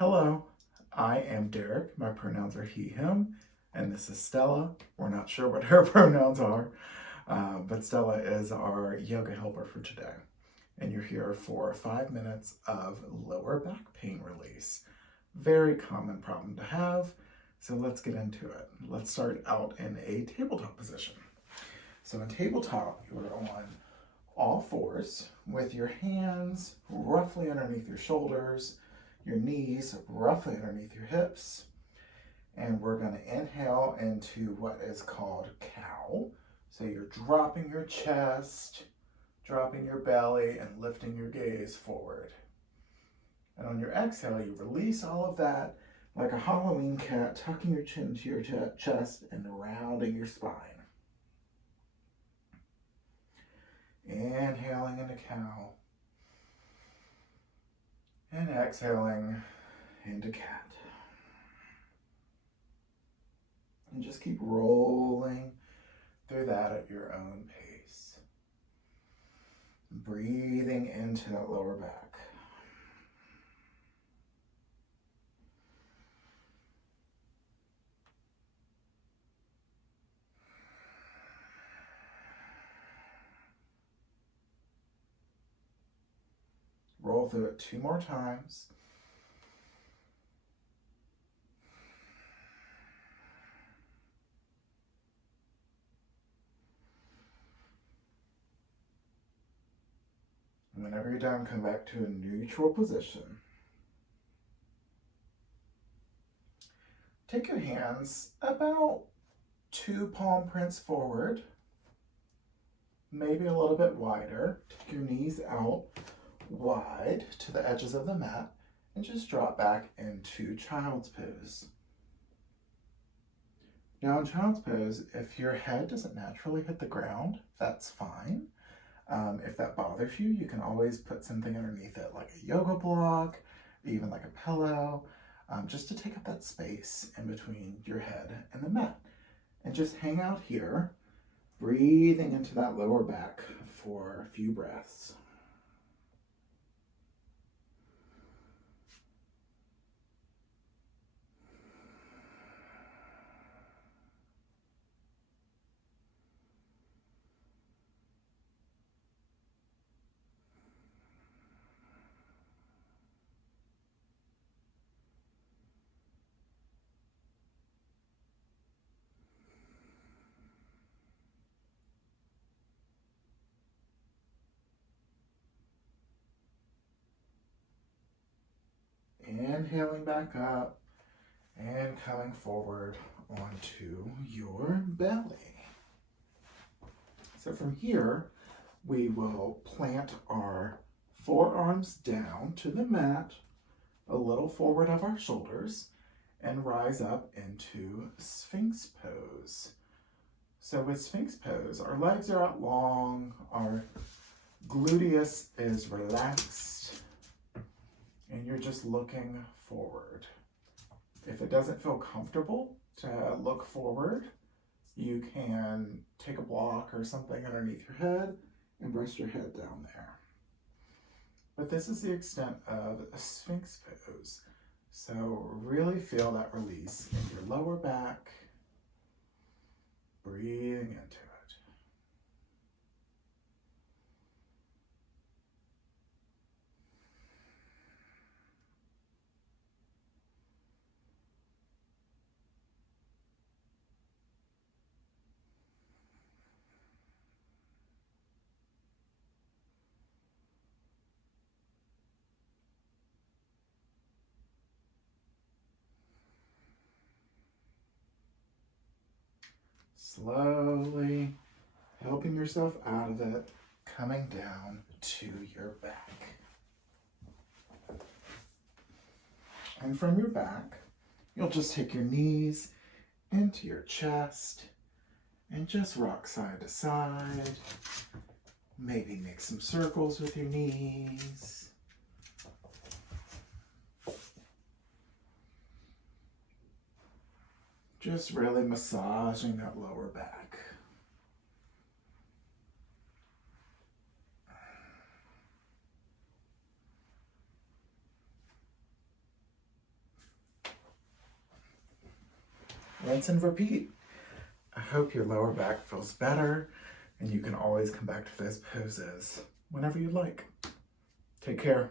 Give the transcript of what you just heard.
Hello, I am Derek. My pronouns are he, him, and this is Stella. We're not sure what her pronouns are, but Stella is our yoga helper for today. And you're here for 5 minutes of lower back pain release. Very common problem to have, so let's get into it. Let's start out in a tabletop position. So in tabletop, you're on all fours with your hands roughly underneath your shoulders, your knees roughly underneath your hips, and we're going to inhale into what is called cow. So you're dropping your chest, dropping your belly, and lifting your gaze forward. And on your exhale, you release all of that like a Halloween cat, tucking your chin to your chest and rounding your spine. Inhaling into cow and exhaling into cat. And just keep rolling through that at your own pace. Breathing into that lower back. Roll through it 2 more times. And whenever you're done, come back to a neutral position. Take your hands about 2 palm prints forward, maybe a little bit wider. Take your knees out wide to the edges of the mat and just drop back into child's pose. Now in child's pose, if your head doesn't naturally hit the ground, that's fine. If that bothers you, you can always put something underneath it, like a yoga block, even like a pillow, just to take up that space in between your head and the mat. And just hang out here, breathing into that lower back for a few breaths. Inhaling back up and coming forward onto your belly. So from here, we will plant our forearms down to the mat, a little forward of our shoulders, and rise up into Sphinx Pose. So with Sphinx Pose, our legs are out long, our gluteus is relaxed, and you're just looking forward. If it doesn't feel comfortable to look forward, you can take a block or something underneath your head and rest your head down there. But this is the extent of a Sphinx Pose. So really feel that release in your lower back, breathing into it. Slowly helping yourself out of it, coming down to your back. And from your back, you'll just take your knees into your chest and just rock side to side. Maybe make some circles with your knees. Just really massaging that lower back. rinse and repeat. I hope your lower back feels better and you can always come back to those poses whenever you like. Take care.